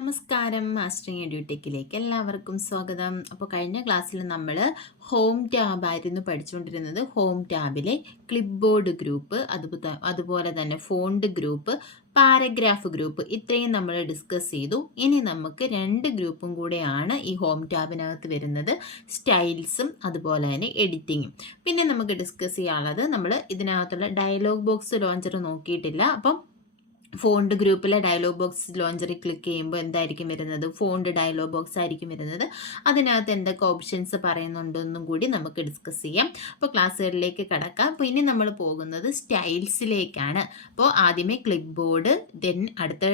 നമസ്കാരം. മാസ്റ്ററിങ് എഡ്യൂടെക്കിലേക്ക് എല്ലാവർക്കും സ്വാഗതം. അപ്പോൾ കഴിഞ്ഞ ക്ലാസ്സിൽ നമ്മൾ ഹോം ടാബായിരുന്നു പഠിച്ചുകൊണ്ടിരുന്നത്. ഹോം ടാബിലെ ക്ലിപ്പ് ബോർഡ് ഗ്രൂപ്പ്, അതുപോലെ തന്നെ ഫോണ്ട് ഗ്രൂപ്പ്, പാരഗ്രാഫ് ഗ്രൂപ്പ്, ഇത്രയും നമ്മൾ ഡിസ്കസ് ചെയ്തു. ഇനി നമുക്ക് രണ്ട് ഗ്രൂപ്പും കൂടെയാണ് ഈ ഹോം ടാബിനകത്ത് വരുന്നത്, സ്റ്റൈൽസും അതുപോലെ തന്നെ എഡിറ്റിങ്ങും. പിന്നെ നമുക്ക് ഡിസ്കസ് ചെയ്യാനുള്ളത്, നമ്മൾ ഇതിനകത്തുള്ള ഡയലോഗ് ബോക്സ് ലോഞ്ചർ നോക്കിയിട്ടില്ല. അപ്പം ഫോണ്ട് ഗ്രൂപ്പിലെ ഡയലോഗ് ബോക്സ് ലോഞ്ചറിൽ ക്ലിക്ക് ചെയ്യുമ്പോൾ എന്തായിരിക്കും വരുന്നത്? ഫോണ്ട് ഡയലോഗ് ബോക്സ് ആയിരിക്കും വരുന്നത്. അതിനകത്ത് എന്തൊക്കെ ഓപ്ഷൻസ് പറയുന്നുണ്ടെന്നും കൂടി നമുക്ക് ഡിസ്കസ് ചെയ്യാം. അപ്പോൾ ക്ലാസ്സുകളിലേക്ക് കടക്കാം. അപ്പോൾ ഇനി നമ്മൾ പോകുന്നത് സ്റ്റൈൽസിലേക്കാണ്. അപ്പോൾ ആദ്യമേ ക്ലിപ്പ് ബോർഡ്, ദെൻ അടുത്ത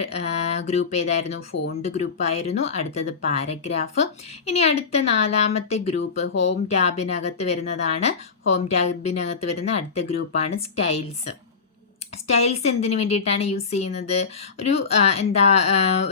ഗ്രൂപ്പ് ഏതായിരുന്നു? ഫോണ്ട് ഗ്രൂപ്പായിരുന്നു. അടുത്തത് പാരഗ്രാഫ്. ഇനി അടുത്ത നാലാമത്തെ ഗ്രൂപ്പ് ഹോം ടാബിനകത്ത് വരുന്നതാണ്. ഹോം ടാബിനകത്ത് വരുന്ന അടുത്ത ഗ്രൂപ്പാണ് സ്റ്റൈൽസ്. സ്റ്റൈൽസ് എന്തിനു വേണ്ടിയിട്ടാണ് യൂസ് ചെയ്യുന്നത്?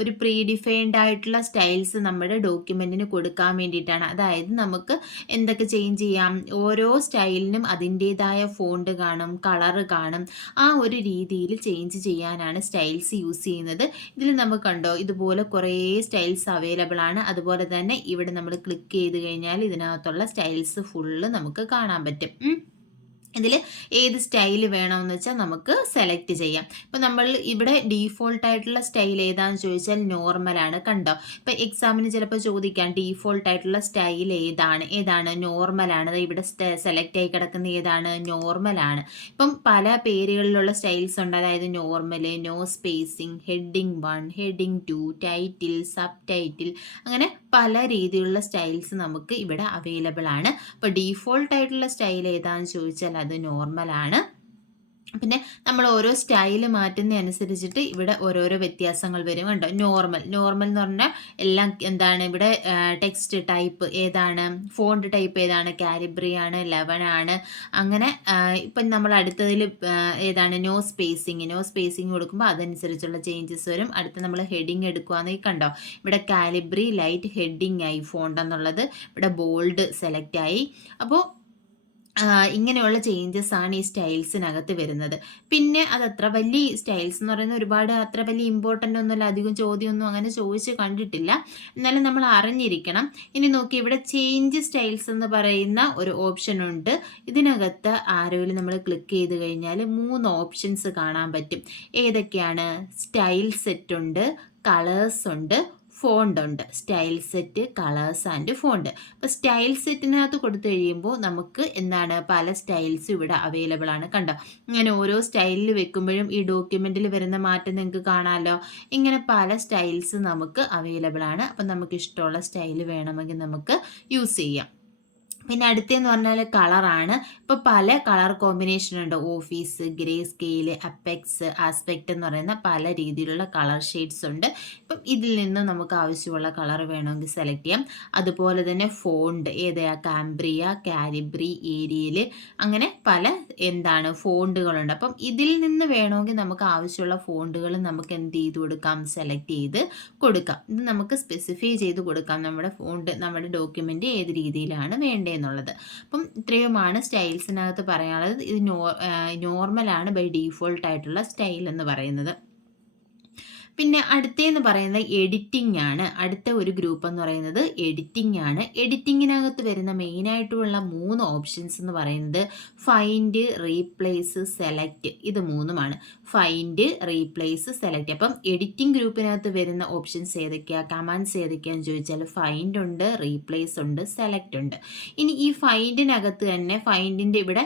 ഒരു പ്രീ ഡിഫൈൻഡ് ആയിട്ടുള്ള സ്റ്റൈൽസ് നമ്മുടെ ഡോക്യുമെൻറ്റിന് കൊടുക്കാൻ വേണ്ടിയിട്ടാണ്. അതായത് നമുക്ക് എന്തൊക്കെ ചേഞ്ച് ചെയ്യാം, ഓരോ സ്റ്റൈലിനും അതിൻ്റേതായ ഫോണ്ട് കാണും, കളറ് കാണും. ആ ഒരു രീതിയിൽ ചേഞ്ച് ചെയ്യാനാണ് സ്റ്റൈൽസ് യൂസ് ചെയ്യുന്നത്. ഇതിൽ നമുക്ക് കണ്ടോ, ഇതുപോലെ കുറേ സ്റ്റൈൽസ് അവൈലബിൾ ആണ്. അതുപോലെ തന്നെ ഇവിടെ നമ്മൾ ക്ലിക്ക് ചെയ്ത് കഴിഞ്ഞാൽ ഇതിനകത്തുള്ള സ്റ്റൈൽസ് ഫുള്ള് നമുക്ക് കാണാൻ പറ്റും. ഇതിൽ ഏത് സ്റ്റൈൽ വേണമെന്ന് വെച്ചാൽ നമുക്ക് സെലക്ട് ചെയ്യാം. ഇപ്പോൾ നമ്മൾ ഇവിടെ ഡീഫോൾട്ടായിട്ടുള്ള സ്റ്റൈൽ ഏതാണെന്ന് ചോദിച്ചാൽ നോർമലാണ്. കണ്ടോ, ഇപ്പോൾ എക്സാമിന് ചിലപ്പോൾ ചോദിക്കാം ഡീഫോൾട്ടായിട്ടുള്ള സ്റ്റൈൽ ഏതാണ് നോർമലാണ്. ഇവിടെ സെലക്ട് ആയി കിടക്കുന്ന ഏതാണ്? നോർമലാണ്. ഇപ്പം പല പേരുകളിലുള്ള സ്റ്റൈൽസ് ഉണ്ട്. അതായത് normal, no spacing, heading 1, heading 2, title, subtitle, അങ്ങനെ പല രീതിയിലുള്ള സ്റ്റൈൽസ് നമുക്ക് ഇവിടെ അവൈലബിൾ ആണ്. അപ്പോൾ ഡീഫോൾട്ട് ആയിട്ടുള്ള സ്റ്റൈൽ ഏതാണെന്ന് ചോദിച്ചാൽ അത് നോർമലാണ്. പിന്നെ നമ്മൾ ഓരോ സ്റ്റൈൽ മാറ്റുന്ന അനുസരിച്ചിട്ട് ഇവിടെ ഓരോരോ വ്യത്യാസങ്ങൾ വരും. കണ്ടോ, നോർമൽ എന്ന് പറഞ്ഞാൽ എല്ലാം എന്താണ്, ഇവിടെ ടെക്സ്റ്റ് ടൈപ്പ് ഏതാണ്, ഫോണ്ട് ടൈപ്പ് ഏതാണ്, കാലിബ്രി ആണ്, 11 ആണ്. അങ്ങനെ ഇപ്പം നമ്മൾ അടുത്തതിൽ ഏതാണ്, നോ സ്പേസിങ് കൊടുക്കുമ്പോൾ അതനുസരിച്ചുള്ള ചേഞ്ചസ് വരും. അടുത്ത നമ്മൾ ഹെഡിങ് എടുക്കുകയാണെങ്കിൽ കണ്ടോ, ഇവിടെ കാലിബ്രി ലൈറ്റ് ഹെഡിങ് ആയി ഫോണ്ട് എന്നുള്ളത്, ഇവിടെ ബോൾഡ് സെലക്ട് ആയി. അപ്പോൾ ഇങ്ങനെയുള്ള ചേഞ്ചസ് ആണ് ഈ സ്റ്റൈൽസിനകത്ത് വരുന്നത്. പിന്നെ അതത്ര വലിയ സ്റ്റൈൽസ് എന്ന് പറയുന്നത് ഒരുപാട് അത്ര വലിയ ഇമ്പോർട്ടൻ്റ് ഒന്നുമല്ല, അധികം ചോദ്യമൊന്നും അങ്ങനെ ചോദിച്ച് കണ്ടിട്ടില്ല. എന്നാലും നമ്മൾ അറിഞ്ഞിരിക്കണം. ഇനി നോക്കി, ഇവിടെ ചേഞ്ച് സ്റ്റൈൽസ് എന്ന് പറയുന്ന ഒരു ഓപ്ഷൻ ഉണ്ട്. ഇതിനകത്ത് ആരോയിൽ നമ്മൾ ക്ലിക്ക് ചെയ്ത് കഴിഞ്ഞാൽ 3 ഓപ്ഷൻസ് കാണാൻ പറ്റും. ഏതൊക്കെയാണ്? സ്റ്റൈൽ സെറ്റ് ഉണ്ട്, കളേഴ്സ് ഉണ്ട്, ഫോണ്ട് ഉണ്ട്. Style set, colours and font. അപ്പോൾ സ്റ്റൈൽ സെറ്റിനകത്ത് കൊടുത്തു കഴിയുമ്പോൾ നമുക്ക് എന്താണ്, പല സ്റ്റൈൽസ് ഇവിടെ അവൈലബിൾ ആണ്. കണ്ടോ, ഇങ്ങനെ ഓരോ സ്റ്റൈലിൽ വെക്കുമ്പോഴും ഈ ഡോക്യുമെൻറ്റിൽ വരുന്ന മാറ്റം നിങ്ങൾക്ക് കാണാമല്ലോ. ഇങ്ങനെ പല സ്റ്റൈൽസ് നമുക്ക് അവൈലബിൾ ആണ്. അപ്പം നമുക്ക് ഇഷ്ടമുള്ള സ്റ്റൈൽ വേണമെങ്കിൽ നമുക്ക് യൂസ് ചെയ്യാം. പിന്നെ അടുത്തെന്ന് പറഞ്ഞാൽ കളറാണ്. ഇപ്പോൾ പല കളർ കോമ്പിനേഷൻ ഉണ്ട്. Office, grey scale, apex, aspect എന്ന് പറയുന്ന പല രീതിയിലുള്ള കളർ ഷെയ്ഡ്സ് ഉണ്ട്. ഇപ്പം ഇതിൽ നിന്ന് നമുക്ക് ആവശ്യമുള്ള കളർ വേണമെങ്കിൽ സെലക്ട് ചെയ്യാം. അതുപോലെ തന്നെ ഫോണ്ട് ഏതാ, കാംബ്രിയ, കാലിബ്രി, ഏരിയൽ, അങ്ങനെ പല ഫോണ്ടുകളുണ്ട്. അപ്പം ഇതിൽ നിന്ന് വേണമെങ്കിൽ നമുക്ക് ആവശ്യമുള്ള ഫോണ്ടുകൾ നമുക്ക് എന്ത് ചെയ്ത് കൊടുക്കാം, സെലക്ട് ചെയ്ത് കൊടുക്കാം. ഇത് നമുക്ക് സ്പെസിഫൈ ചെയ്ത് കൊടുക്കാം, നമ്മുടെ ഫോണ്ട് നമ്മുടെ ഡോക്യുമെൻ്റ് ഏത് രീതിയിലാണ് വേണ്ടത് എന്നുള്ളത്. അപ്പം ഇത്രയുമാണ് സ്റ്റൈൽസിനകത്ത് പറയാനുള്ളത്. ഇത് നോർമലാണ് ബൈ ഡീഫോൾട്ട് ആയിട്ടുള്ള സ്റ്റൈൽ എന്ന് പറയുന്നത്. പിന്നെ അടുത്തതെന്ന് പറയുന്നത് എഡിറ്റിംഗ് ആണ്. അടുത്ത ഒരു ഗ്രൂപ്പ് എന്ന് പറയുന്നത് എഡിറ്റിംഗ് ആണ്. എഡിറ്റിങ്ങിനകത്ത് വരുന്ന മെയിനായിട്ടുള്ള 3 ഓപ്ഷൻസ് എന്ന് പറയുന്നത് ഫൈൻഡ്, റീപ്ലേസ്, സെലക്ട്. ഇത് 3ഉമാണ്. Find, replace, select. അപ്പം എഡിറ്റിംഗ് ഗ്രൂപ്പിനകത്ത് വരുന്ന ഓപ്ഷൻസ് ഏതൊക്കെയാണ്, കമാൻഡ്സ് ഏതൊക്കെയാണെന്ന് ചോദിച്ചാൽ ഫൈൻഡ് ഉണ്ട്, റീപ്ലേസ് ഉണ്ട്, സെലക്ട് ഉണ്ട്. ഇനി ഈ ഫൈൻഡിനകത്ത് തന്നെ ഫൈൻഡിൻ്റെ ഇവിടെ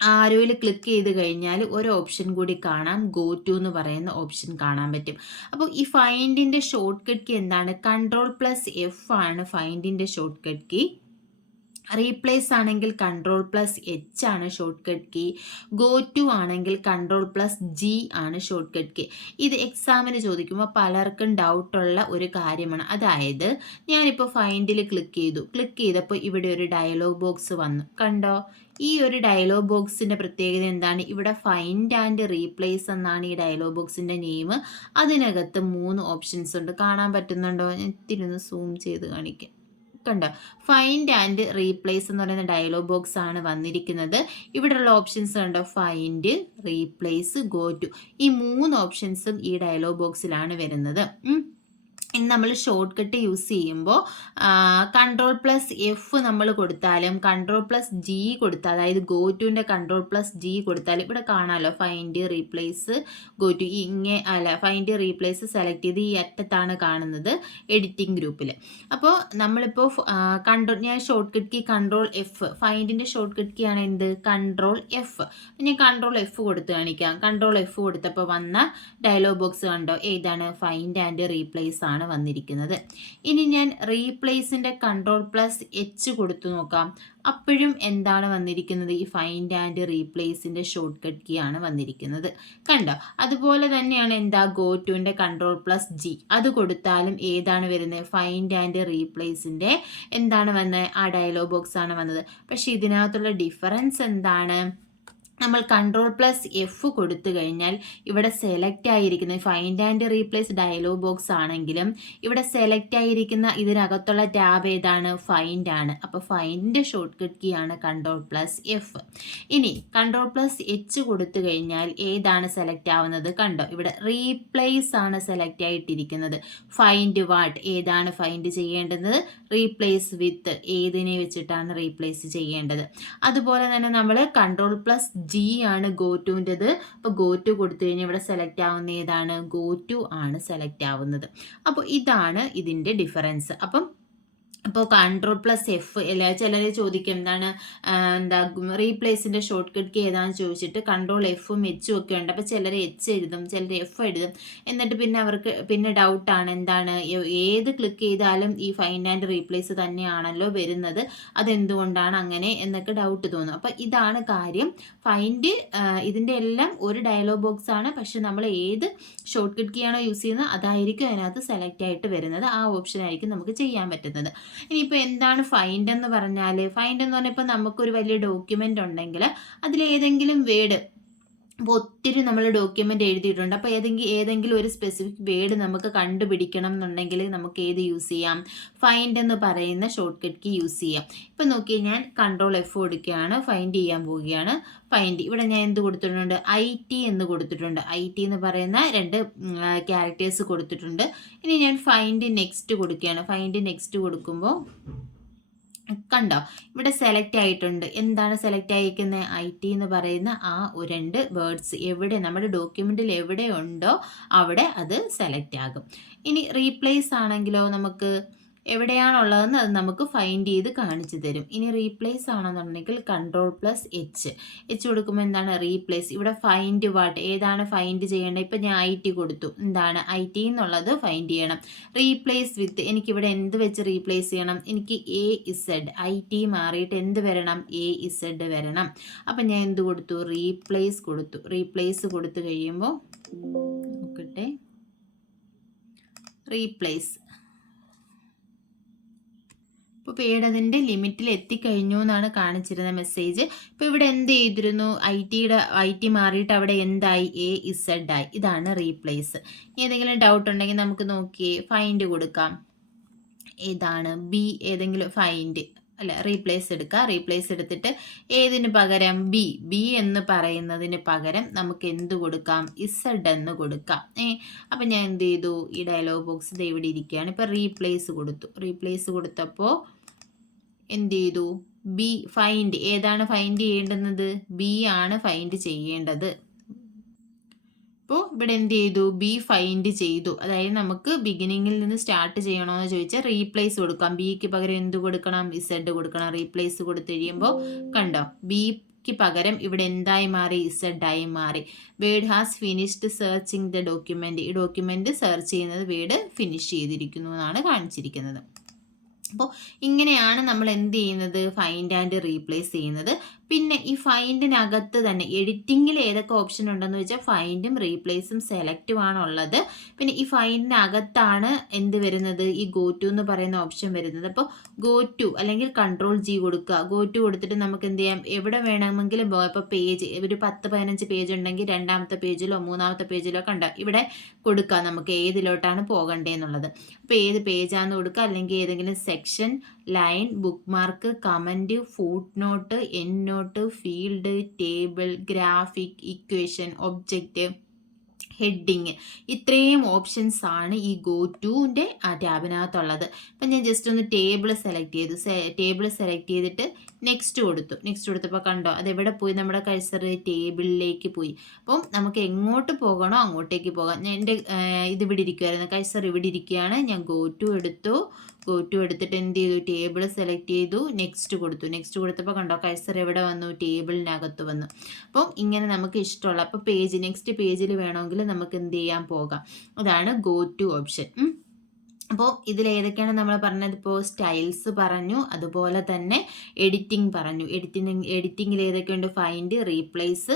ആരോയിൽ ക്ലിക്ക് ചെയ്ത് കഴിഞ്ഞാൽ ഒരു ഓപ്ഷൻ കൂടി കാണാം, ഗോ ടു എന്ന് പറയുന്ന ഓപ്ഷൻ കാണാൻ പറ്റും. അപ്പോൾ ഈ ഫൈൻഡിൻ്റെ ഷോർട്ട് കട്ട് കീ എന്താണ്? Ctrl+F ആണ് ഫൈൻഡിൻ്റെ ഷോർട്ട് കട്ട് കീ. റീപ്ലേസ് ആണെങ്കിൽ Ctrl+H ആണ് shortcut key. Go to ആണെങ്കിൽ Ctrl+G ആണ് ഷോർട്ട് കട്ട് കീ. ഇത് എക്സാമിന് ചോദിക്കുമ്പോൾ പലർക്കും ഡൗട്ടുള്ള ഒരു കാര്യമാണ്. അതായത് ഞാനിപ്പോൾ ഫൈൻഡിൽ ക്ലിക്ക് ചെയ്തപ്പോൾ ഇവിടെ ഒരു ഡയലോഗ് ബോക്സ് വന്നു. കണ്ടോ, ഈ ഒരു ഡയലോഗ് ബോക്സിൻ്റെ പ്രത്യേകത എന്താണ്? ഇവിടെ ഫൈൻഡ് ആൻഡ് റീപ്ലേസ് എന്നാണ് ഈ ഡയലോഗ് ബോക്സിൻ്റെ നെയിം. അതിനകത്ത് 3 ഓപ്ഷൻസ് ഉണ്ട്. കാണാൻ പറ്റുന്നുണ്ടോ? ഞാൻ ഇത്തിരി ഒന്ന് സൂം ചെയ്ത് കാണിക്കാം. കണ്ടോ, ഫൈൻഡ് ആൻഡ് റീപ്ലേസ് എന്ന് പറയുന്ന ഡയലോഗ് ബോക്സ് ആണ് വന്നിരിക്കുന്നത്. ഇവിടെയുള്ള ഓപ്ഷൻസ് കണ്ടോ, ഫൈൻഡ്, റീപ്ലേസ്, ഗോ ടു. ഈ 3 ഓപ്ഷൻസും ഈ ഡയലോഗ് ബോക്സിലാണ് വരുന്നത്. ഇനി നമ്മൾ ഷോർട്ട് കട്ട് യൂസ് ചെയ്യുമ്പോൾ Ctrl+F നമ്മൾ കൊടുത്താലും Ctrl+G കൊടുത്താൽ, അതായത് ഗോ ടുവിൻ്റെ Ctrl+G കൊടുത്താൽ ഇവിടെ കാണാമല്ലോ find replace go to, find replace select ചെയ്ത് ഈ അറ്റത്താണ് കാണുന്നത് എഡിറ്റിംഗ് ഗ്രൂപ്പിൽ. അപ്പോൾ നമ്മളിപ്പോൾ ഞാൻ ഷോർട്ട് കട്ട് കീ Ctrl+F, ഫൈൻഡിൻ്റെ ഷോർട്ട് കട്ട് കീ ആണ് എന്ത് Ctrl+F. ഞാൻ Ctrl+F കൊടുത്ത് കാണിക്കാം. Ctrl+F കൊടുത്തപ്പോൾ വന്ന ഡയലോഗ് ബോക്സ് കണ്ടോ, ഏതാണ് ഫൈൻഡ് ആൻഡ് റീപ്ലേസ് ആണ് വന്നിരിക്കുന്നത്. ഇനി ഞാൻ റീപ്ലേസിന്റെ Ctrl+H കൊടുത്തു നോക്കാം. അപ്പോഴും എന്താണ് വന്നിരിക്കുന്നത്, ഈ ഫൈൻഡ് ആൻഡ് റീപ്ലേസിന്റെ ഷോർട്ട് കട്ട് കീ ആണ് വന്നിരിക്കുന്നത്. കണ്ടോ? അതുപോലെ തന്നെയാണ് എന്താ ഗോ ടുവിന്റെ Ctrl+G, അത് കൊടുത്താലും ഏതാണ് വരുന്നത്, ഫൈൻഡ് ആൻഡ് റീപ്ലേസിന്റെ എന്താണ് വന്നത്, ആ ഡയലോഗ് ബോക്സ് ആണ് വന്നത്. പക്ഷെ ഇതിനകത്തുള്ള ഡിഫറൻസ് എന്താണ്, നമ്മൾ Ctrl+F കൊടുത്തു കഴിഞ്ഞാൽ ഇവിടെ സെലക്ട് ആയിരിക്കുന്ന find and replace dialogue box ആണെങ്കിലും ഇവിടെ സെലക്ട് ആയിരിക്കുന്ന ഇതിനകത്തുള്ള ടാബ് ഏതാണ്, ഫൈൻഡ് ആണ്. അപ്പോൾ ഫൈൻഡിൻ്റെ ഷോർട്ട് കട്ട് കീ ആണ് Ctrl+F. ഇനി Ctrl+H കൊടുത്തു കഴിഞ്ഞാൽ ഏതാണ് സെലക്ട് ആവുന്നത്, കണ്ടോ ഇവിടെ റീപ്ലേസ് ആണ് സെലക്ട് ആയിട്ടിരിക്കുന്നത്. ഫൈൻഡ് വാട്ട്, ഏതാണ് ഫൈൻഡ് ചെയ്യേണ്ടത്, റീപ്ലേസ് വിത്ത്, ഏതിനെ വെച്ചിട്ടാണ് റീപ്ലേസ് ചെയ്യേണ്ടത്. അതുപോലെ തന്നെ നമ്മൾ Ctrl+G ആണ് ഗോ ടുവിൻ്റെത്. അപ്പോൾ ഗോ ടു കൊടുത്തു കഴിഞ്ഞാൽ ഇവിടെ സെലക്ട് ആവുന്ന ഏതാണ്, ഗോ ടു ആണ് സെലക്ട് ആവുന്നത്. അപ്പോൾ ഇതാണ് ഇതിൻ്റെ ഡിഫറൻസ്. അപ്പോൾ Ctrl+F, ചിലർ ചോദിക്കും എന്താണ് റീപ്ലേസിൻ്റെ ഷോർട്ട് കട്ട് കീ ഏതാണെന്ന് ചോദിച്ചിട്ട് Ctrl+F-ഉം H-ഉം ഒക്കെ ഉണ്ട്. അപ്പോൾ ചിലർ H എഴുതും, ചിലർ F എഴുതും. എന്നിട്ട് പിന്നെ അവർക്ക് ഡൗട്ടാണ് എന്താണ്, ഏത് ക്ലിക്ക് ചെയ്താലും ഈ ഫൈൻഡ് ആൻഡ് റീപ്ലേസ് തന്നെയാണല്ലോ വരുന്നത്, അതെന്തുകൊണ്ടാണ് അങ്ങനെ എന്നൊക്കെ ഡൗട്ട് തോന്നും. അപ്പോൾ ഇതാണ് കാര്യം. ഫൈൻഡ് ഇതിൻ്റെ എല്ലാം ഒരു ഡയലോഗ് ബോക്സ് ആണ്, പക്ഷെ നമ്മൾ ഏത് ഷോർട്ട് കട്ട് കീ ആണോ യൂസ് ചെയ്യുന്നത് അതായിരിക്കും അതിനകത്ത് സെലക്ട് ആയിട്ട് വരുന്നത്. ആ ഓപ്ഷൻ ആയിരിക്കും നമുക്ക് ചെയ്യാൻ പറ്റുന്നത്. ഇനിയിപ്പോൾ എന്താണ് ഫൈൻഡ് എന്ന് പറഞ്ഞാൽ, ഫൈൻഡ് എന്ന് പറഞ്ഞാൽ ഇപ്പോൾ നമുക്കൊരു വലിയ ഡോക്യുമെൻ്റ് ഉണ്ടെങ്കിൽ അതിലേതെങ്കിലും വേർഡ്, അപ്പോൾ ഒത്തിരി നമ്മൾ ഡോക്യുമെൻ്റ് എഴുതിയിട്ടുണ്ട്, അപ്പോൾ ഏതെങ്കിലും ഒരു സ്പെസിഫിക് വേർഡ് നമുക്ക് കണ്ടുപിടിക്കണം എന്നുണ്ടെങ്കിൽ നമുക്ക് ഏത് യൂസ് ചെയ്യാം, ഫൈൻഡ് എന്ന് പറയുന്ന ഷോർട്ട് കട്ട് കീ യൂസ് ചെയ്യാം. ഇപ്പോൾ നോക്കി, ഞാൻ Ctrl+F കൊടുക്കുകയാണ്, ഫൈൻഡ് ചെയ്യാൻ പോവുകയാണ്. ഫൈൻഡ്, ഇവിടെ ഞാൻ എന്ത് കൊടുത്തിട്ടുണ്ട്, IT എന്ന് കൊടുത്തിട്ടുണ്ട്. IT എന്ന് പറയുന്ന 2 ക്യാരക്ടേഴ്സ് കൊടുത്തിട്ടുണ്ട്. ഇനി ഞാൻ ഫൈൻഡ് നെക്സ്റ്റ് കൊടുക്കുകയാണ്. ഫൈൻഡ് നെക്സ്റ്റ് കൊടുക്കുമ്പോൾ കണ്ടോ ഇവിടെ സെലക്ട് ആയിട്ടുണ്ട്. എന്താണ് സെലക്ട് ആയിരിക്കുന്നത്, IT എന്ന് പറയുന്ന ആ 2 വേർഡ്സ് എവിടെ നമ്മുടെ ഡോക്യുമെൻറ്റിൽ എവിടെ ഉണ്ടോ അവിടെ അത് സെലക്ട് ആകും. ഇനി റീപ്ലേസ് ആണെങ്കിലോ നമുക്ക് എവിടെയാണുള്ളതെന്ന് അത് നമുക്ക് ഫൈൻഡ് ചെയ്ത് കാണിച്ചു തരും. ഇനി റീപ്ലേസ് ആണെന്നുണ്ടെങ്കിൽ Ctrl+H കൊടുക്കുമ്പോൾ എന്താണ് റീപ്ലേസ്, ഇവിടെ ഫൈൻഡ് വാട്ട്, ഏതാണ് ഫൈൻഡ് ചെയ്യേണ്ടത്. ഇപ്പം ഞാൻ IT കൊടുത്തു, എന്താണ് IT എന്നുള്ളത് ഫൈൻഡ് ചെയ്യണം. റീപ്ലേസ് വിത്ത്, എനിക്കിവിടെ എന്ത് വെച്ച് റീപ്ലേസ് ചെയ്യണം, എനിക്ക് AZ, IT മാറിയിട്ട് എന്ത് വരണം, AZ വരണം. അപ്പം ഞാൻ എന്ത് കൊടുത്തു, റീപ്ലേസ് കൊടുത്തു. റീപ്ലേസ് കൊടുത്തു കഴിയുമ്പോൾ നോക്കട്ടെ, റീപ്ലേസ് ഇപ്പോൾ പേഡ് അതിൻ്റെ ലിമിറ്റിൽ എത്തിക്കഴിഞ്ഞു എന്നാണ് കാണിച്ചിരുന്ന മെസ്സേജ്. ഇപ്പോൾ ഇവിടെ എന്ത് ചെയ്തിരുന്നു, IT മാറിയിട്ട് അവിടെ എന്തായി, AZ ആയി. ഇതാണ് റീപ്ലേസ്. ഏതെങ്കിലും ഡൗട്ട് ഉണ്ടെങ്കിൽ നമുക്ക് നോക്കിയേ ഫൈൻഡ് കൊടുക്കാം. ഏതാണ് ഏതെങ്കിലും ഫൈൻഡ് റീപ്ലേസ് എടുക്കുക. റീപ്ലേസ് എടുത്തിട്ട് ഏതിന് പകരം ബി എന്ന് പറയുന്നതിന് പകരം നമുക്ക് എന്ത് കൊടുക്കാം, Z എന്ന് കൊടുക്കാം. അപ്പം ഞാൻ എന്ത് ചെയ്തു, ഈ ഡയലോഗ് ബോക്സ് ഇവിടെ ഇരിക്കുകയാണ്. ഇപ്പം റീപ്ലേസ് കൊടുത്തു. റീപ്ലേസ് കൊടുത്തപ്പോൾ എന്ത് ചെയ്തു, ഫൈൻഡ്, ഏതാണ് ഫൈൻഡ് ചെയ്യേണ്ടുന്നത്, ആണ് ഫൈൻഡ് ചെയ്യേണ്ടത്. അപ്പോൾ ഇവിടെ എന്ത് ചെയ്തു, ഫൈൻഡ് ചെയ്തു. അതായത് നമുക്ക് ബിഗിനിങ്ങിൽ നിന്ന് സ്റ്റാർട്ട് ചെയ്യണമെന്ന് ചോദിച്ചാൽ റീപ്ലേസ് കൊടുക്കാം. ബിക്ക് പകരം എന്ത് കൊടുക്കണം, Z കൊടുക്കണം. റീപ്ലേസ് കൊടുത്തു കഴിയുമ്പോൾ കണ്ടോ, ബിക്ക് പകരം ഇവിടെ എന്തായി മാറി, Z ആയി മാറി. Word has finished searching the document, ഈ ഡോക്യുമെൻ്റ് സെർച്ച് ചെയ്യുന്നത് വേർഡ് ഫിനിഷ് ചെയ്തിരിക്കുന്നു എന്നാണ് കാണിച്ചിരിക്കുന്നത്. അപ്പോൾ ഇങ്ങനെയാണ് നമ്മൾ എന്ത് ചെയ്യുന്നത്, ഫൈൻഡ് ആൻഡ് റീപ്ലേസ് ചെയ്യുന്നത്. പിന്നെ ഈ ഫൈൻഡിനകത്ത് തന്നെ എഡിറ്റിങ്ങിൽ ഏതൊക്കെ ഓപ്ഷൻ ഉണ്ടെന്ന് വെച്ചാൽ ഫൈൻഡും റീപ്ലേസും സെലക്റ്റും ആണുള്ളത്. പിന്നെ ഈ ഫൈൻഡിനകത്താണ് എന്ത് വരുന്നത്, ഈ ഗോ ടു എന്ന് പറയുന്ന ഓപ്ഷൻ വരുന്നത്. അപ്പോൾ ഗോ ടു അല്ലെങ്കിൽ Ctrl+G കൊടുക്കുക. ഗോ ടു കൊടുത്തിട്ട് നമുക്ക് എന്ത് ചെയ്യാം, എവിടെ വേണമെങ്കിലും പോകാം. ഇപ്പോൾ പേജ് ഒരു 10-15 പേജ് ഉണ്ടെങ്കിൽ രണ്ടാമത്തെ പേജിലോ മൂന്നാമത്തെ പേജിലോ കണ്ട ഇവിടെ കൊടുക്കുക, നമുക്ക് ഏതിലോട്ടാണ് പോകേണ്ടതെന്നുള്ളത്. അപ്പോൾ ഏത് പേജാന്ന് കൊടുക്കുക, അല്ലെങ്കിൽ ഏതെങ്കിലും section, line, bookmark, comment, footnote, endnote, field, table, graphic, equation, object, heading, ഇത്രയും ഓപ്ഷൻസ് ആണ് ഈ ഗോ ടുവിൻ്റെ ആ ടാബിനകത്തുള്ളത്. അപ്പം ഞാൻ ജസ്റ്റ് ഒന്ന് ടേബിൾ സെലക്ട് ചെയ്തു. ടേബിൾ സെലക്ട് ചെയ്തിട്ട് നെക്സ്റ്റ് കൊടുത്തപ്പോൾ കണ്ടോ അതെവിടെ പോയി, നമ്മുടെ കഴ്സർ ടേബിളിലേക്ക് പോയി. അപ്പം നമുക്ക് എങ്ങോട്ട് പോകണോ അങ്ങോട്ടേക്ക് പോകാം. ഞാൻ എൻ്റെ ഇതിവിടെ ഇരിക്കുമായിരുന്നു, കഴ്സർ ഇവിടെ ഇരിക്കുകയാണ്. ഞാൻ ഗോ ടു എടുത്തിട്ട് എന്ത് ചെയ്തു, ടേബിൾ സെലക്ട് ചെയ്തു, നെക്സ്റ്റ് കൊടുത്തപ്പോൾ കണ്ടോ കഴ്സർ എവിടെ വന്നു, ടേബിളിനകത്ത് വന്നു. അപ്പം ഇങ്ങനെ നമുക്ക് ഇഷ്ടമുള്ള, അപ്പോൾ നെക്സ്റ്റ് പേജിൽ വേണമെങ്കിൽ നമുക്ക് എന്ത് ചെയ്യാൻ പോകാം. അതാണ് ഗോ ടു ഓപ്ഷൻ. അപ്പോൾ ഇതിലേതൊക്കെയാണ് നമ്മൾ പറഞ്ഞത്, ഇപ്പോൾ സ്റ്റൈൽസ് പറഞ്ഞു, അതുപോലെ തന്നെ എഡിറ്റിംഗ് പറഞ്ഞു. എഡിറ്റിങ്ങിൽ ഏതൊക്കെയുണ്ട്, ഫൈൻഡ്, റീപ്ലേസ്,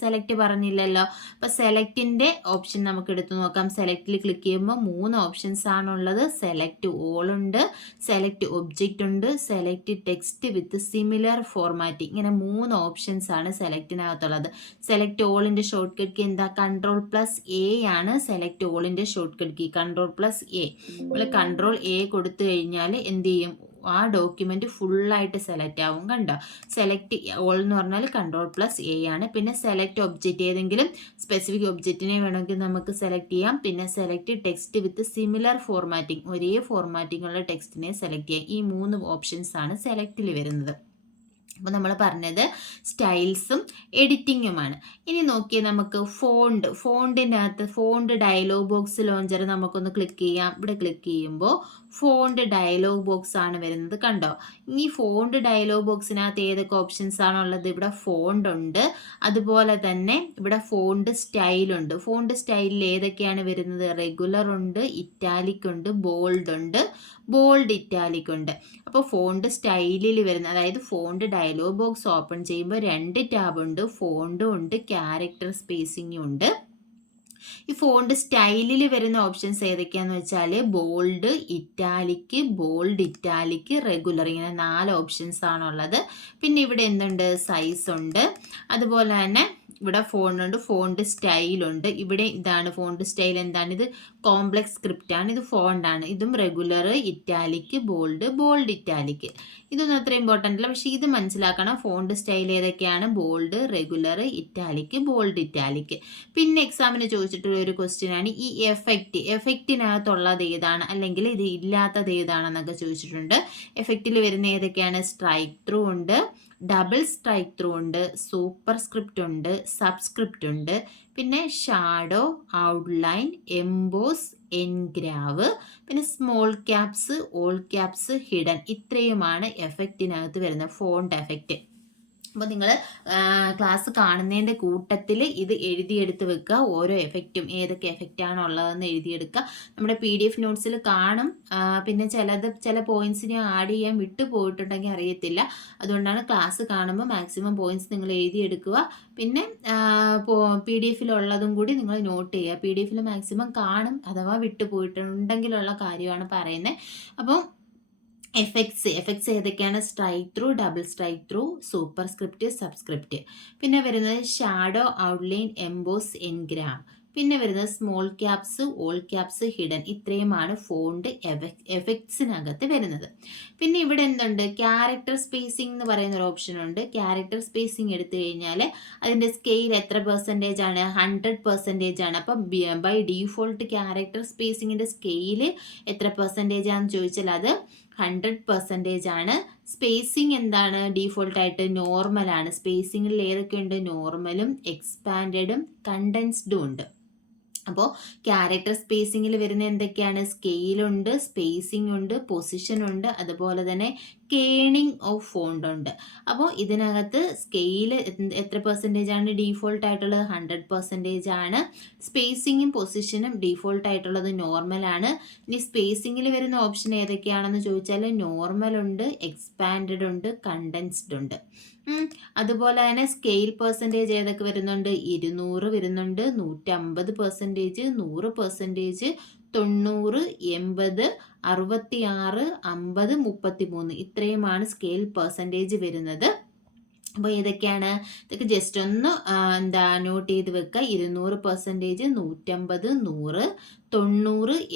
സെലക്ട് പറഞ്ഞില്ലല്ലോ. അപ്പോൾ സെലക്റ്റിൻ്റെ ഓപ്ഷൻ നമുക്ക് എടുത്തു നോക്കാം. സെലക്റ്റിൽ ക്ലിക്ക് ചെയ്യുമ്പോൾ 3 ഓപ്ഷൻസ് ആണുള്ളത്. സെലക്ട് ഓൾ ഉണ്ട്, സെലക്ട് ഒബ്ജക്റ്റ് ഉണ്ട്, select text with similar formatting. ഇങ്ങനെ 3 ഓപ്ഷൻസ് ആണ് സെലക്റ്റിനകത്തുള്ളത്. സെലക്ട് ഓളിൻ്റെ ഷോർട്ട് കട്ട് കീ എന്താ, Ctrl+A ആണ് സെലക്ട് ഓളിൻ്റെ ഷോർട്ട് കട്ട് കീ, Ctrl+A. നമ്മൾ Ctrl+A കൊടുത്തു കഴിഞ്ഞാൽ എന്ത് ചെയ്യും, ആ ഡോക്യുമെന്റ് ഫുള്ളായിട്ട് സെലക്ട് ആവും. കണ്ടോ, സെലക്ട് ഓൾ എന്ന് പറഞ്ഞാൽ Ctrl+A ആണ്. പിന്നെ സെലക്ട് ഒബ്ജക്റ്റ്, ഏതെങ്കിലും സ്പെസിഫിക് ഒബ്ജക്റ്റിനെ വേണമെങ്കിൽ നമുക്ക് സെലക്ട് ചെയ്യാം. പിന്നെ select text with similar formatting, ഒരേ ഫോർമാറ്റിംഗ് ഉള്ള ടെക്സ്റ്റിനെ സെലക്ട് ചെയ്യാം. ഈ 3 ഓപ്ഷൻസ് ആണ് സെലക്റ്റിൽ വരുന്നത്. അപ്പോൾ നമ്മൾ പറഞ്ഞത് സ്റ്റൈൽസും എഡിറ്റിങ്ങുമാണ്. ഇനി നോക്കിയാൽ നമുക്ക് ഫോണ്ടിനകത്ത് ഫോണ്ട് ഡയലോഗ് ബോക്സ് ലോഞ്ചർ നമുക്കൊന്ന് ക്ലിക്ക് ചെയ്യാം. ഇവിടെ ക്ലിക്ക് ചെയ്യുമ്പോൾ ഫോണ്ട് ഡയലോഗ് ബോക്സ് ആണ് വരുന്നത്. കണ്ടോ, ഈ ഫോണ്ട് ഡയലോഗ് ബോക്സിനകത്ത് ഏതൊക്കെ ഓപ്ഷൻസ് ആണുള്ളത്, ഇവിടെ ഫോണ്ട് ഉണ്ട്, അതുപോലെ തന്നെ ഇവിടെ ഫോണ്ട് സ്റ്റൈലുണ്ട്. ഫോണ്ട് സ്റ്റൈലിൽ ഏതൊക്കെയാണ് വരുന്നത്, റെഗുലർ ഉണ്ട്, ഇറ്റാലിക് ഉണ്ട്, ബോൾഡ് ഉണ്ട്, ബോൾഡ് ഇറ്റാലിക് ഉണ്ട്. അപ്പോൾ ഫോണ്ട് സ്റ്റൈലിൽ വരുന്ന, അതായത് ഫോണ്ട് ഡയലോഗ് ബോക്സ് ഓപ്പൺ ചെയ്യുമ്പോൾ 2 ടാബ് ഉണ്ട്, ഫോണ്ടും ഉണ്ട്, ക്യാരക്ടർ സ്പേസിങ്ങും ഉണ്ട്. ഈ ഫോണ്ട് സ്റ്റൈലിൽ വരുന്ന ഓപ്ഷൻസ് ഏതൊക്കെയാണെന്ന് വെച്ചാൽ ബോൾഡ് ഇറ്റാലിക് റെഗുലർ, ഇങ്ങനെ 4 ഓപ്ഷൻസ് ആണുള്ളത്. പിന്നെ ഇവിടെ എന്തുണ്ട്, സൈസ് ഉണ്ട്, അതുപോലെ തന്നെ ഇവിടെ ഫോണ്ടുണ്ട്, ഫോണ്ട് സ്റ്റൈലുണ്ട്. ഇവിടെ ഇതാണ് ഫോണ്ട് സ്റ്റൈൽ, എന്താണ് ഇത്, കോംപ്ലക്സ് സ്ക്രിപ്റ്റ് ആണ്, ഇത് ഫോണ്ടാണ്, ഇതും റെഗുലർ, ഇറ്റാലിക്, ബോൾഡ് ഇറ്റാലിക്. ഇതൊന്നും അത്ര ഇമ്പോർട്ടൻ്റ് അല്ല, പക്ഷേ ഇത് മനസ്സിലാക്കണം. ഫോണ്ട് സ്റ്റൈൽ ഏതൊക്കെയാണ്, bold, regular, italic, bold italic. പിന്നെ എക്സാമിന് ചോദിച്ചിട്ടുള്ള ഒരു ക്വസ്റ്റ്യൻ ആണ് ഈ എഫക്റ്റിനകത്തുള്ളത് ഏതാണ്, അല്ലെങ്കിൽ ഇത് ഇല്ലാത്തത് ഏതാണെന്നൊക്കെ ചോദിച്ചിട്ടുണ്ട്. എഫക്റ്റിൽ വരുന്ന ഏതൊക്കെയാണ്, സ്ട്രൈക്ക് ത്രൂ ഉണ്ട്, ഡബിൾ സ്ട്രൈക്ക് ത്രൂ ഉണ്ട്, സൂപ്പർ സ്ക്രിപ്റ്റ് ഉണ്ട്, സബ്സ്ക്രിപ്റ്റ് ഉണ്ട്, പിന്നെ ഷാഡോ, ഔട്ട്ലൈൻ, എംബോസ്, എൻഗ്രാവ്, പിന്നെ small caps, all caps, hidden. ഇത്രയുമാണ് എഫക്റ്റിനകത്ത് വരുന്ന ഫോണ്ട് എഫക്റ്റ്. അപ്പോൾ നിങ്ങൾ ക്ലാസ് കാണുന്നതിൻ്റെ കൂട്ടത്തിൽ ഇത് എഴുതിയെടുത്ത് വെക്കുക. ഓരോ എഫക്റ്റും ഏതൊക്കെ എഫക്റ്റാണ് ഉള്ളതെന്ന് എഴുതിയെടുക്കുക. നമ്മുടെ PDF നോട്ട്സിൽ കാണും. പിന്നെ ചില പോയിന്റ്സിനെ ആഡ് ചെയ്യാൻ വിട്ടു പോയിട്ടുണ്ടെങ്കിൽ അറിയത്തില്ല. അതുകൊണ്ടാണ് ക്ലാസ് കാണുമ്പോൾ മാക്സിമം പോയിന്റ്സ് നിങ്ങൾ എഴുതിയെടുക്കുക. പിന്നെ PDF കൂടി നിങ്ങൾ നോട്ട് ചെയ്യുക. PDF മാക്സിമം കാണും, അഥവാ വിട്ടു പോയിട്ടുണ്ടെങ്കിലുള്ള കാര്യമാണ് പറയുന്നത്. അപ്പം എഫക്ട്സ് ഏതൊക്കെയാണ്, strike through, double strike through, super script, subscript. പിന്നെ വരുന്നത് ഷാഡോ, ഔട്ട്ലൈൻ, എംബോസ്, എൻഗ്രാം. പിന്നെ വരുന്നത് small caps, all caps, hidden. ഇത്രയുമാണ് ഫോണ്ട് എഫക്ട്സിനകത്ത് വരുന്നത്. പിന്നെ ഇവിടെ എന്തുണ്ട്, ക്യാരക്ടർ സ്പേസിംഗ് എന്ന് പറയുന്ന ഒരു ഓപ്ഷൻ ഉണ്ട്. ക്യാരക്ടർ സ്പേസിംഗ് എടുത്തു കഴിഞ്ഞാൽ അതിൻ്റെ സ്കെയിൽ എത്ര % ആണ്, 100% ആണ്. അപ്പം ബൈ ഡീഫോൾട്ട് ക്യാരക്ടർ സ്പേസിങ്ങിൻ്റെ സ്കെയിൽ എത്ര % ആണെന്ന് ചോദിച്ചാൽ അത് 100% ആണ്. സ്പേസിങ് എന്താണ്, ഡീഫോൾട്ടായിട്ട് നോർമലാണ്. സ്പേസിങ്ങിൽ ഏതൊക്കെയുണ്ട്, നോർമലും, എക്സ്പാൻഡഡും, കണ്ടൻസ്ഡും ഉണ്ട്. അപ്പോൾ ക്യാരക്ടർ സ്പേസിങ്ങിൽ വരുന്ന എന്തൊക്കെയാണ്, സ്കെയിലുണ്ട്, സ്പേസിംഗ് ഉണ്ട്, പൊസിഷൻ ഉണ്ട്, അതുപോലെ തന്നെ കേണിംഗ് ഓഫ് ഫോണ്ട് ഉണ്ട്. അപ്പോൾ ഇതിനകത്ത് സ്കെയിൽ എത്ര % ആണ് ഡീഫോൾട്ട് ആയിട്ടുള്ളത്, 100% ആണ്. സ്പേസിങ്ങും പൊസിഷനും ഡീഫോൾട്ട് ആയിട്ടുള്ളത് നോർമലാണ്. ഇനി സ്പേസിങ്ങിൽ വരുന്ന ഓപ്ഷൻ ഏതൊക്കെയാണെന്ന് ചോദിച്ചാൽ നോർമൽ ഉണ്ട്, എക്സ്പാൻഡഡ് ഉണ്ട്, കണ്ടൻസ്ഡ് ഉണ്ട്. അതുപോലെ തന്നെ സ്കെയിൽ % ഏതൊക്കെ വരുന്നുണ്ട്, 200 വരുന്നുണ്ട്, 150%, 100%, 90, 80, 66, 50, 33. ഇത്രയുമാണ് സ്കെയിൽ % വരുന്നത്. അപ്പോൾ ഏതൊക്കെയാണ് ഇതൊക്കെ ജസ്റ്റ് ഒന്ന് നോട്ട് ചെയ്ത് വെക്കുക. 200%, 150, 100, 90,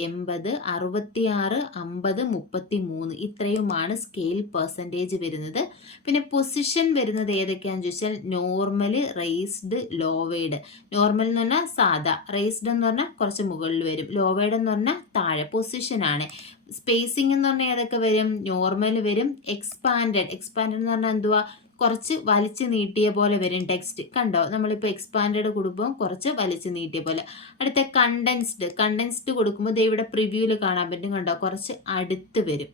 80, 66, 50, 33 ഇത്രയുമാണ് സ്കെയിൽ പെർസെൻറ്റേജ് വരുന്നത്. പിന്നെ പൊസിഷൻ വരുന്നത് ഏതൊക്കെയാണെന്ന് ചോദിച്ചാൽ നോർമൽ, റേസ്ഡ്, ലോവേഡ്. നോർമൽ എന്ന് പറഞ്ഞാൽ സാധാ, റേസ്ഡ് എന്ന് പറഞ്ഞാൽ കുറച്ച് മുകളിൽ വരും, ലോവേഡ് എന്ന് പറഞ്ഞാൽ താഴെ പൊസിഷനാണ്. സ്പേസിംഗ് എന്ന് പറഞ്ഞാൽ ഏതൊക്കെ വരും? നോർമൽ വരും, എക്സ്പാൻഡഡ് എന്ന് പറഞ്ഞാൽ എന്തുവാ? കുറച്ച് വലിച്ചു നീട്ടിയ പോലെ വരും ടെക്സ്റ്റ്. കണ്ടോ, നമ്മളിപ്പോൾ എക്സ്പാൻഡഡ് കൊടുക്കുമ്പോൾ കുറച്ച് വലിച്ചു നീട്ടിയ പോലെ. അടുത്ത കണ്ടൻസ്ഡ് കൊടുക്കുമ്പോൾ ഇവിടെ പ്രിവ്യൂവിൽ കാണാൻ പറ്റും. കണ്ടോ, കുറച്ച് അടുത്ത് വരും.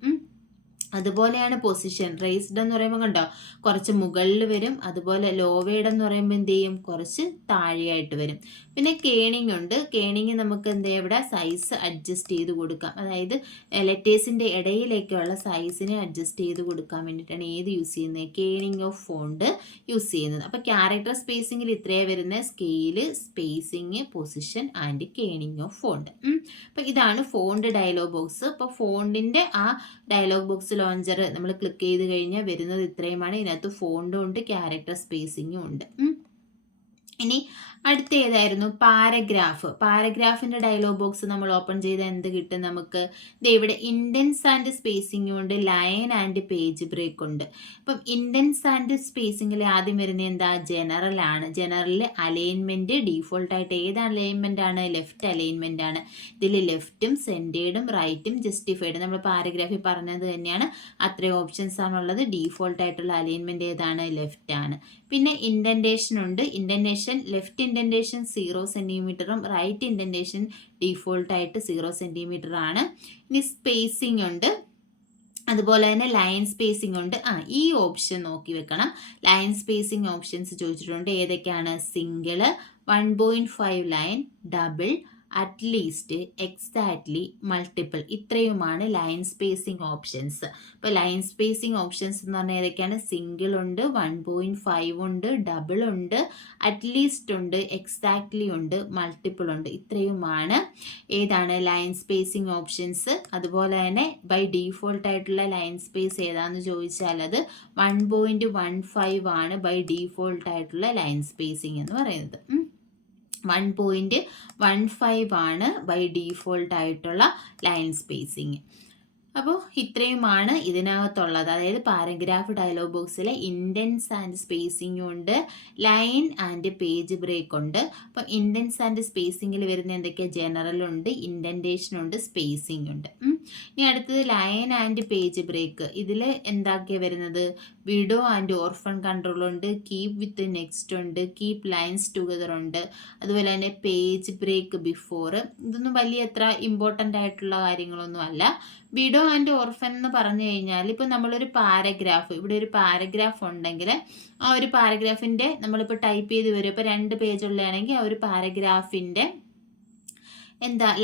അതുപോലെയാണ് പൊസിഷൻ. റേസ്ഡ് എന്ന് പറയുമ്പോൾ കണ്ടോ കുറച്ച് മുകളിൽ വരും. അതുപോലെ ലോവേഡ് എന്ന് പറയുമ്പോൾ എന്ത് ചെയ്യും? കുറച്ച് താഴെയായിട്ട് വരും. പിന്നെ കേണിംഗ് ഉണ്ട്. കേണിംഗ് നമുക്ക് എന്ത് ചെയ്യാം? ഇവിടെ സൈസ് അഡ്ജസ്റ്റ് ചെയ്ത് കൊടുക്കാം. അതായത് ലെറ്റേഴ്സിൻ്റെ ഇടയിലേക്കുള്ള സൈസിനെ അഡ്ജസ്റ്റ് ചെയ്ത് കൊടുക്കാൻ വേണ്ടിയിട്ടാണ് ഏത് യൂസ് ചെയ്യുന്നത്? കേണിംഗ് ഓഫ് ഫോണ്ട് യൂസ് ചെയ്യുന്നത്. അപ്പോൾ ക്യാരക്ടർ സ്പേസിങ്ങിൽ ഇത്രയേ വരുന്നത്: scale, spacing, position and കേണിംഗ് of font. അപ്പോൾ ഇതാണ് ഫോണ്ട് ഡയലോഗ് ബോക്സ്. അപ്പോൾ ഫോണ്ടിൻ്റെ ആ ഡയലോഗ് ബോക്സ് ലോഞ്ചർ നമ്മൾ ക്ലിക്ക് ചെയ്ത് കഴിഞ്ഞാൽ വരുന്നത് ഇത്രയുമാണ്. ഇതിനകത്ത് ഫോണ്ടും ഉണ്ട്, ക്യാരക്ടർ സ്പേസിങ്ങും ഉണ്ട്. ഇനി അടുത്ത ഏതായിരുന്നു? പാരഗ്രാഫിൻ്റെ ഡയലോഗ് ബോക്സ് നമ്മൾ ഓപ്പൺ ചെയ്താൽ എന്ത് കിട്ടും നമുക്ക്? ഇവിടെ ഇൻഡൻസ് ആൻഡ് സ്പേസിംഗ് ഉണ്ട്, ലൈൻ ആൻഡ് പേജ് ബ്രേക്ക് ഉണ്ട്. അപ്പം ഇൻഡൻസ് ആൻഡ് സ്പേസിങ്ങിൽ ആദ്യം വരുന്നത് എന്താ? ജനറൽ ആണ്. ജനറലിൽ അലൈൻമെൻറ്റ് ഡീഫോൾട്ടായിട്ട് ഏത് അലൈൻമെൻ്റ് ആണ്? ലെഫ്റ്റ് അലൈൻമെൻ്റ് ആണ്. ഇതിൽ ലെഫ്റ്റും സെൻറ്റേർഡും റൈറ്റും ജസ്റ്റിഫൈഡ് നമ്മൾ പാരഗ്രാഫിൽ പറഞ്ഞത് തന്നെയാണ്. അത്രയും ഓപ്ഷൻസ് ആണുള്ളത്. ഡീഫോൾട്ടായിട്ടുള്ള അലൈൻമെൻറ്റ് ഏതാണ്? ലെഫ്റ്റ് ആണ്. പിന്നെ ഇൻഡൻറ്റേഷൻ ഉണ്ട്. ഇൻഡൻറ്റേഷൻ ലെഫ്റ്റ് ഇൻഡൻറ്റേഷൻ 0 സെൻറ്റിമീറ്ററും റൈറ്റ് ഇൻഡൻറ്റേഷൻ ഡീഫോൾട്ടായിട്ട് 0 സെൻറ്റിമീറ്റർ ആണ്. ഇനി സ്പേസിംഗ് ഉണ്ട്. അതുപോലെ തന്നെ ലൈൻ സ്പേസിംഗ് ഉണ്ട്. ഈ ഓപ്ഷൻ നോക്കി വെക്കണം. ലൈൻ സ്പേസിംഗ് ഓപ്ഷൻസ് ചോദിച്ചിട്ടുണ്ട്. ഏതൊക്കെയാണ്? Single, 1.5 line, double, at least, exactly, multiple. ഇത്രയുമാണ് ലൈൻ സ്പേസിംഗ് ഓപ്ഷൻസ്. ഇപ്പോൾ ലൈൻ സ്പേസിംഗ് ഓപ്ഷൻസ് എന്ന് പറഞ്ഞാൽ ഏതൊക്കെയാണ്? സിംഗിൾ ഉണ്ട്, 1.5 ഉണ്ട്, ഡബിൾ ഉണ്ട്, അറ്റ്ലീസ്റ്റ് ഉണ്ട്, എക്സാക്ട്ലി ഉണ്ട്, മൾട്ടിപ്പിൾ ഉണ്ട്. ഇത്രയുമാണ് ഏതാണ്? Line spacing options. അതുപോലെ തന്നെ ബൈ ഡീഫോൾട്ട് ആയിട്ടുള്ള ലൈൻ സ്പേസ് ഏതാണെന്ന് ചോദിച്ചാൽ അത് 1.15 ആണ് ബൈ ഡീഫോൾട്ട് ആയിട്ടുള്ള ലൈൻ സ്പേസിംഗ് എന്ന് പറയുന്നത്. 1.15 ആണ് ബൈ ഡീഫോൾട്ട് ആയിട്ടുള്ള ലൈൻ സ്പേസിങ്. അപ്പോൾ ഇത്രയുമാണ് ഇതിനകത്തുള്ളത്. അതായത് പാരഗ്രാഫ് ഡയലോഗ് ബോക്സിലെ ഇൻഡൻസ് ആൻഡ് സ്പേസിംഗ് ഉണ്ട്, ലൈൻ ആൻഡ് പേജ് ബ്രേക്ക് ഉണ്ട്. അപ്പം ഇൻഡൻസ് ആൻഡ് സ്പേസിങ്ങിൽ വരുന്ന എന്തൊക്കെയാണ്? ജനറൽ ഉണ്ട്, ഇൻഡൻറ്റേഷൻ ഉണ്ട്, സ്പേസിംഗ് ഉണ്ട്. ഇനി അടുത്തത് ലൈൻ ആൻഡ് പേജ് ബ്രേക്ക്. ഇതിൽ എന്തൊക്കെയാണ് വരുന്നത്? വിഡോ ആൻഡ് ഓർഫൺ കൺട്രോൾ ഉണ്ട്, കീപ് വിത്ത് നെക്സ്റ്റ് ഉണ്ട്, കീപ് ലൈൻസ് ടുഗദർ ഉണ്ട്. അതുപോലെ തന്നെ പേജ് ബ്രേക്ക് ബിഫോർ. ഇതൊന്നും വലിയ എത്ര ഇമ്പോർട്ടൻ്റ് ആയിട്ടുള്ള കാര്യങ്ങളൊന്നും അല്ല. വിഡോ ആൻഡ് ഓർഫൻ എന്ന് പറഞ്ഞു കഴിഞ്ഞാൽ ഇപ്പോൾ നമ്മളൊരു പാരഗ്രാഫ്, ഇവിടെ ഒരു പാരഗ്രാഫ് ഉണ്ടെങ്കിൽ ആ ഒരു പാരഗ്രാഫിൻ്റെ നമ്മളിപ്പോൾ ടൈപ്പ് ചെയ്ത് വരും. ഇപ്പോൾ 2 പേജുള്ളതാണെങ്കിൽ ആ ഒരു പാരഗ്രാഫിൻ്റെ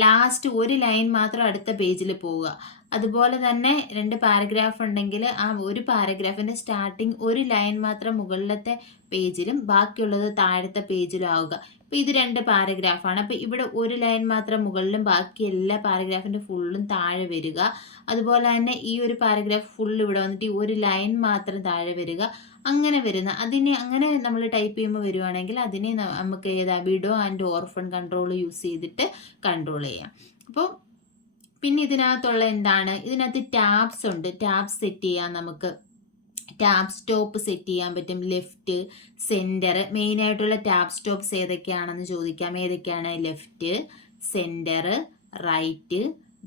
ലാസ്റ്റ് ഒരു ലൈൻ മാത്രം അടുത്ത പേജിൽ പോവുക. അതുപോലെ തന്നെ 2 പാരഗ്രാഫ് ഉണ്ടെങ്കിൽ ആ ഒരു പാരഗ്രാഫിൻ്റെ സ്റ്റാർട്ടിങ് ഒരു ലൈൻ മാത്രം മുകളിലത്തെ പേജിലും ബാക്കിയുള്ളത് താഴത്തെ പേജിലും ആവുക. അപ്പോൾ ഇത് 2 പാരഗ്രാഫാണ്. അപ്പോൾ ഇവിടെ ഒരു ലൈൻ മാത്രം മുകളിലും ബാക്കി എല്ലാ പാരഗ്രാഫിൻ്റെ ഫുള്ളും താഴെ വരിക. അതുപോലെ തന്നെ ഈ ഒരു പാരഗ്രാഫ് ഫുൾ ഇവിടെ വന്നിട്ട് ഒരു ലൈൻ മാത്രം താഴെ വരിക. അങ്ങനെ വരുന്ന അതിനെ അങ്ങനെ നമ്മൾ ടൈപ്പ് ചെയ്യുമ്പോൾ വരുവാണെങ്കിൽ അതിനെ നമുക്ക് widow and orphan control use ചെയ്തിട്ട് കൺട്രോൾ ചെയ്യാം. അപ്പോൾ പിന്നെ ഇതിനകത്തുള്ള എന്താണ്? ഇതിനകത്ത് ടാബ്സ് ഉണ്ട്. ടാബ്സ് സെറ്റ് ചെയ്യാം നമുക്ക്. ടാബ് സ്റ്റോപ്പ് സെറ്റ് ചെയ്യാൻ പറ്റും. Left, centre. മെയിനായിട്ടുള്ള ടാബ് സ്റ്റോപ്സ് ഏതൊക്കെയാണെന്ന് ചോദിക്കാം. ഏതൊക്കെയാണ്? Left, centre, right,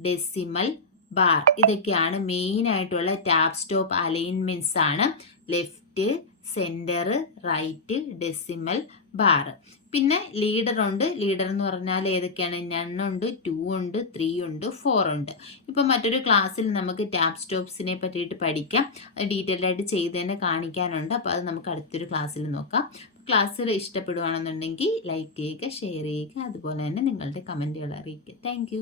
decimal, bar. ഇതൊക്കെയാണ് മെയിനായിട്ടുള്ള ടാബ് സ്റ്റോപ്പ് അലൈൻമെൻറ്റ്സ് ആണ്. Left, centre, right, decimal, bar. പിന്നെ ലീഡർ ഉണ്ട്. ലീഡർ എന്ന് പറഞ്ഞാൽ ഏതൊക്കെയാണ്? നൺ ഉണ്ട്, 2 ഉണ്ട്, 3 ഉണ്ട്, 4 ഉണ്ട്. ഇപ്പം മറ്റൊരു ക്ലാസ്സിൽ നമുക്ക് ടാബ് സ്റ്റോപ്സിനെ പറ്റിയിട്ട് പഠിക്കാം. അത് ഡീറ്റെയിൽ ആയിട്ട് ചെയ്ത് തന്നെ കാണിക്കാനുണ്ട്. അപ്പോൾ അത് നമുക്ക് അടുത്തൊരു ക്ലാസ്സിൽ നോക്കാം. ക്ലാസ്സിൽ ഇഷ്ടപ്പെടുകയാണെന്നുണ്ടെങ്കിൽ ലൈക്ക് ചെയ്യുക, ഷെയർ ചെയ്യുക, അതുപോലെ തന്നെ നിങ്ങളുടെ കമൻറ്റുകൾ അറിയിക്കുക. താങ്ക്